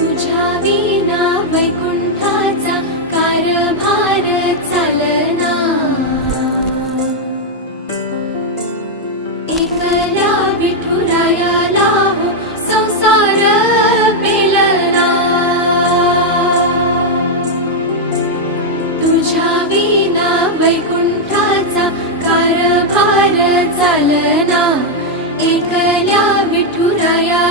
तुझ्या विना वैकुंठाचा कारभार चालना, एकल्या विठुरायाला हो संसार पेलना. तुझ्या विना वैकुंठाचा कारभार चालना, एकल्या विठुराया